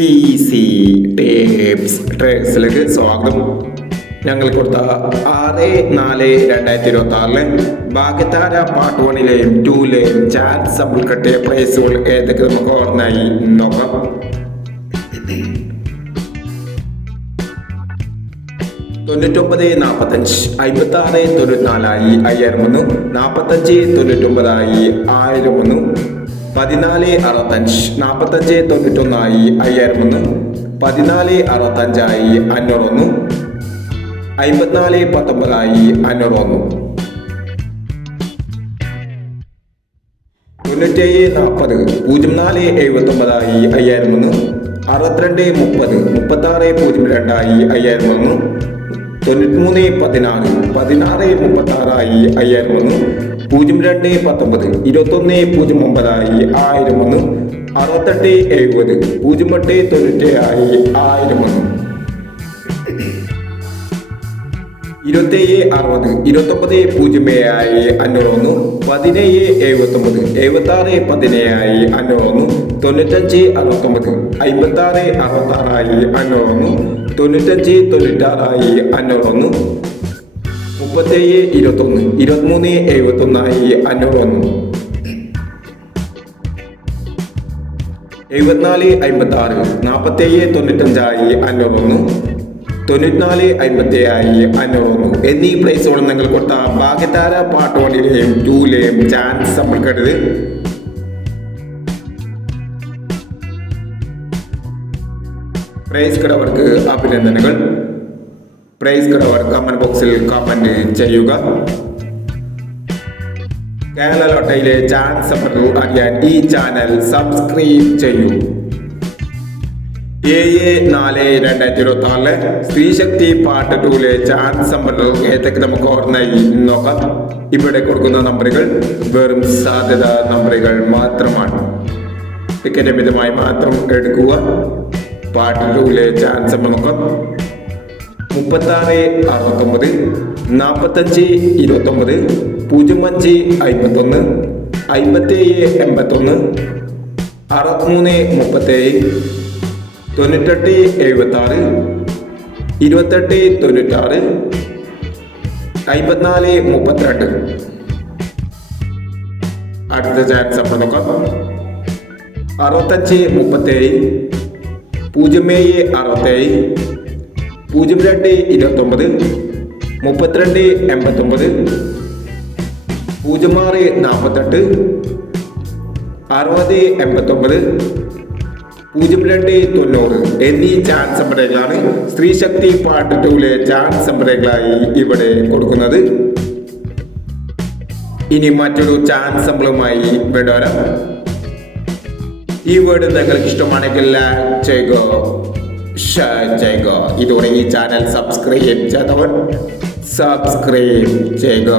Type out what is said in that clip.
Easy tips ട്രേഡ്സിലേക്ക് സ്വാഗതം. ഞങ്ങൾ കൊടുത്ത 6/4/2026 ഭാഗ്യതാര പാർട്ട് 1ലെയും 2ലെയും ചാൻസ് സമ്പിൾ കട്ടിയ പ്രൈസുകൾ ഏതൊക്കെ നമുക്ക് ഓർമ്മയായി നോക്കാം. തൊണ്ണൂറ്റൊമ്പത് 45 56 94 5001 45 99 1001 14 65 45 91 5001 14 65 501 54 19 501 97 40 04 79 5001 62 30 36 02 5001 93 16 16 36 5001 02 19 21 09 1001 68 70 08 97 1001 27 60 29 07 501 17 79 76 17 501 95 69 56 66 501 95 96 501 37 21 23 71 501 74 56 47 95 501 94 57 501 എന്നീ പ്രൈസുകൾ നിങ്ങൾ കൊടുത്ത ഭാഗ്യതാര പാർട്ട് 1ലെയും 2ലെയും ചാൻസ് നമ്മൾക്കരുത്. പ്രൈസ് കിടവർക്ക് അഭിനന്ദനങ്ങൾ. പ്രൈസ് കിടവർ കമന്റ് ബോക്സിൽ കമന്റ് ചെയ്യുക. കേരള ലോട്ടറിയിലെ ചാൻസ് അറിയാൻ ഈ ചാനൽ സബ്സ്ക്രൈബ് ചെയ്യൂ. 7/4/2026 സ്ത്രീശക്തി പാർട്ട് 2ലെ ചാൻസ് സമ്പന്നർ ഏതൊക്കെ നമുക്ക് ഓർമ്മയായി നോക്കാം. ഇവിടെ കൊടുക്കുന്ന നമ്പറുകൾ വെറും സാധ്യത നമ്പറുകൾ മാത്രമാണ്. ടിക്കറ്റ് മിതമായി മാത്രം എടുക്കുക. പാർട്ട് 2ലെ ചാൻസ് നോക്കാം. 36 69 45 29 05 51 57 81 63 37 98 76 28 96 54 32. അടുത്ത ചാൻസ് അപ്പോൾ നോക്കാം. 65 37 07 67 02 29 32 89 06 48 60 89 02 90 എന്നീ ചാൻസ് നമ്പറുകളാണ് സ്ത്രീശക്തി പാർട്ട് 2ലെ ചാൻസ് നമ്പറുകളായി ഇവിടെ കൊടുക്കുന്നത്. ഇനി മറ്റൊരു ചാൻസ് നമ്പറുമായി വിടാം. ഈ വീഡിയോ നിങ്ങൾക്ക് ഇഷ്ടമാണെങ്കിൽ ലൈക്ക് ചെയ്യുക, ഷെയർ ചെയ്യുക. ഇതുവരെ ഈ ചാനൽ സബ്സ്ക്രൈബ് ചെയ്തവർ സബ്സ്ക്രൈബ് ചെയ്യുക.